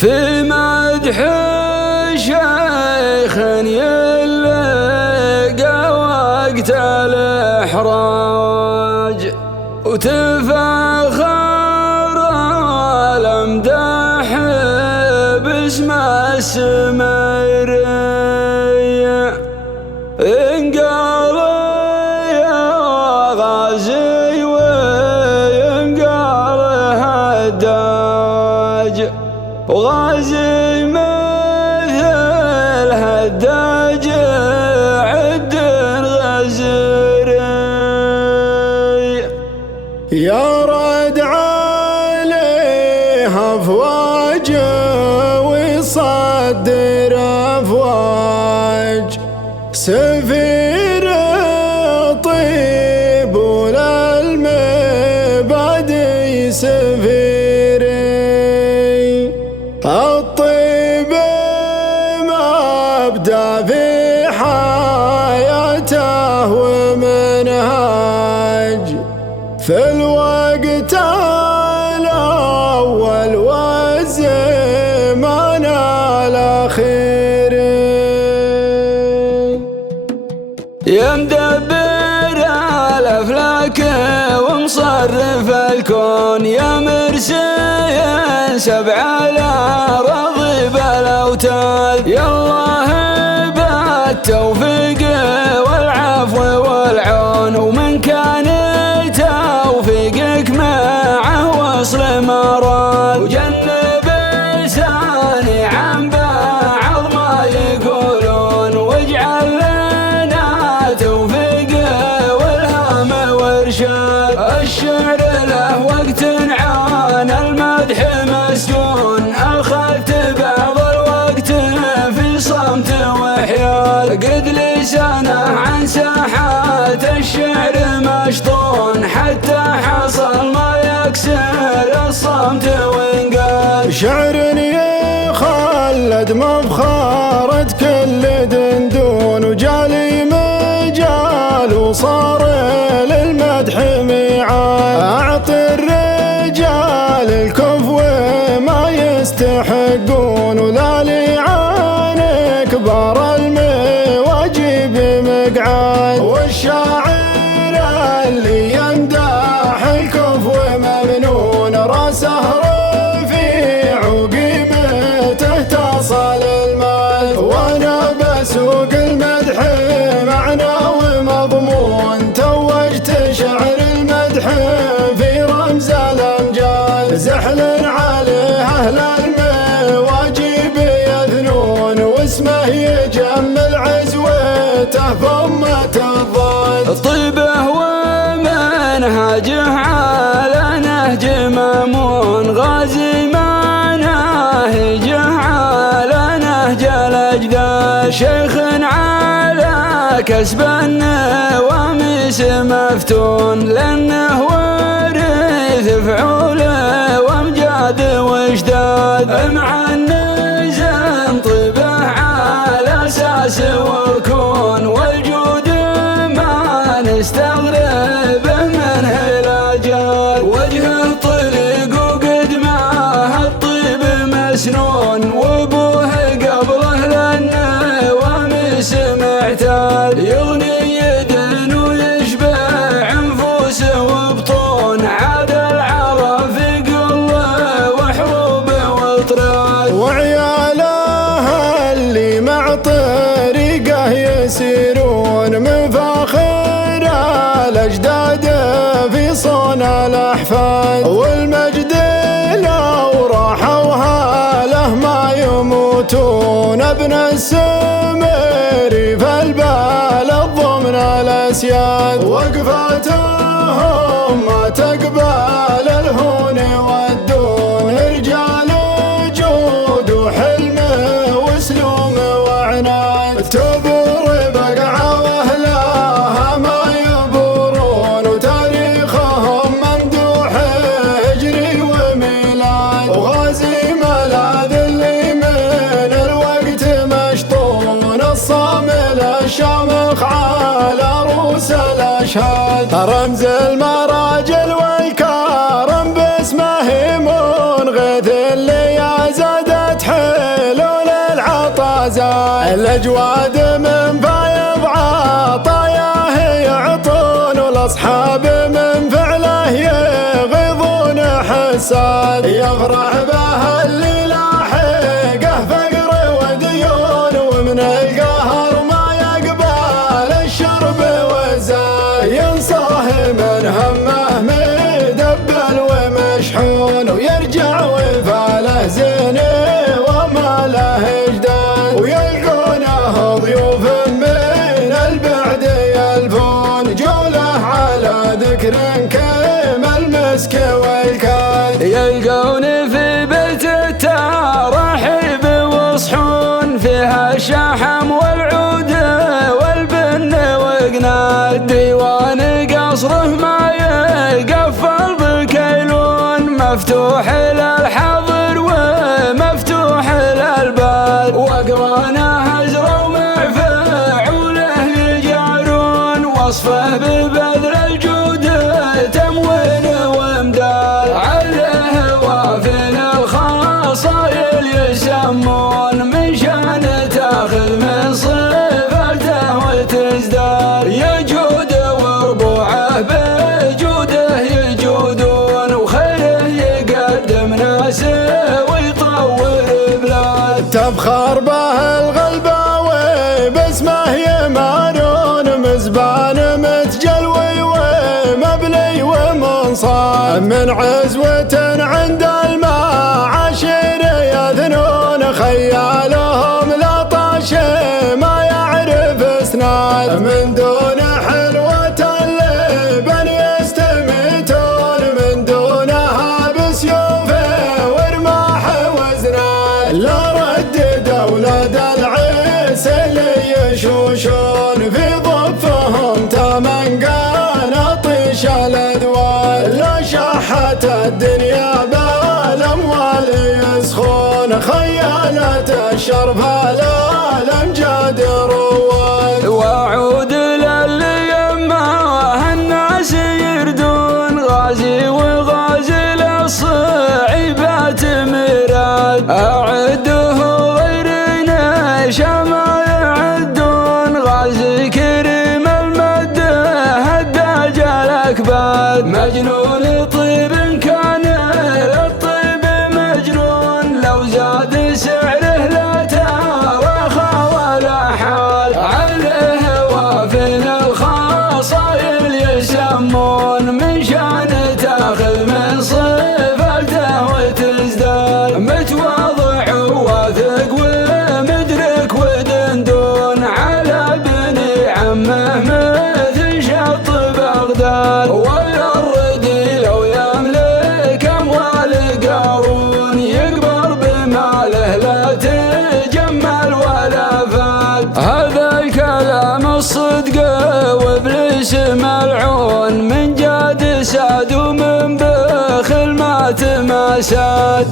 في مدح شيخ يلقى وقت الإحراج، وتفاخر الأمداح باسم السميري. ينقال يا غازي وينقال هداج، وغازي مثل هداج عد غزري. يرد عليه أفواج ويصدر أفواج، سفير طيب وللمبادئ سفيري. الطيب مبدأ في حياته ومنهاج، في الوقت الأول والزمان الأخير. يمدبر الأفلاك ومصرف الكون، يا مرسي سبع الأراض بالأوتاد. يا الله بالتوفيق والعفو والعون، ومن كان توفيقك معه وصل مراد، وجنب لساني عن بعض ما يقولون، واجعل لنا توفيق والهام وارشاد. الشعر له وقت عان المدح مسجون، أخذت بعض الوقت في صمت وحياد، قد لسانه عن ساحات الشعر مشطون، حتى حصل ما يكسر الصمت وينقال. شعر يخلد مفخرة كل دندون، وجالي مجال وصار للمدح ميعاد. أعطي الرجال الكفو ما يستحقون، ولا لعان كبار المواجب مقعاد. والشاعر اللي يمدح الكفو ممنون، راسه رفيع وقيمته تصل المال. وانا بسوق المدح معنى ومضمون، توجت شعر المدح في رمز الامجاد. زحل عليه اهل المواجب يثنون، واسمه يجمل عزوته فمة الضاد. طيبه ومنهجه على نهج مامون، غازي ما نهجه على نهج الأجداد. شيخ على كسب النواميس مفتون، لأنه ورث فعوله وامجاد واشداد. مع النزم طيبه على أساس والكون، والجود ما نستغرب منه الأجاد. وجهه طلق وقدمه الطيب مسنون، وابوه قبله للنواميس معتاد. يغني يدن ويشبع انفوس وبطون، عاد العرب في قله وحروب واطراد. وعياله اللي مع طريقه يسيرون، من فاخر الأجداد في صون الأحفاد. والمجد لو راحوا هاله ما يموتون، ابن السميري فالبال ضمن الأسياد. وقفاتهم ما تقبل الهون والدون، رجال جود وحلم وسلوم وعناد. تبور بقعة واهلها ما يبورون، وتاريخهم ممدوح هجري وميلاد. وغازي ملاذ اللي من الوقت مشطون، الصامل الشامخ على رؤوس الأشهاد. رمز المراجع الأجواد من فايض عطاياه يعطون، والأصحاب من فعله يغيظون حساد. يفرح به اللي لاحقه فقر وديون، ومن القهر ما يقبل الشرب وزاد. ينصاه من همه مدبل ومشحون، ويرجع وفاله زين وما له اجداد. ويلقونه ضيوف من البعد يلفون، جوله على ذكر كيم المسك والكاد. يلقون في بيت التراحيب وصحون، فيها الشحم والعود والبن وقناد. ديوان قصره ما يقفل بكيلون، مفتوح للحظر ومفتوح للبال. واقرانه هجر ومع فعوله يجارون، وصفه ببذل الجود تموين وامداد. عليه وافن الخصايل يسمون، من شان تاخذ من صفاته وتزداد. يجود وربوعه بجوده يجودون، وخيره يقدم ناس ويطور بلاد. تبخر به الغلباوي باسمه يمانون، مزبان متجلوي ومبلي ومنصاد. من عزوة عند المعاشر يثنون، خيالهم لا طاش ما يعرف اسناد. من دون حلوة اللبن يستميتون، من دونها بسيوف ورماح وزناد. لا ردد اولاد العسل يشوشون، في ضفهم تمن قناطيش الادوال. لا شحت الدنيا بالاموال يسخون، خيالة الشرف الامجاد رواد. واعود للي يمه الناس يردون، غازي وغازي للصعيبات مراد. اعده غيرنا شما يعدون، غازي كريم المده هداج الاكباد. مجنون طيب كان للطيب مجنون، لو زاد سعره لا تراخى ولا حال. عليه وافن الخصايل يسمون، من شان تاخذ من صفاته وتزداد. متواضع وواثق ومدرك ودندون، على بني عمه مثل شط بغداد. ولا الردي لو يملك اموال قارون، يكبر بماله لا تجمل ولا فاد. هذا الكلام الصدق وابليس ملعون، من جاد ساد ومن بخل ما تماساد.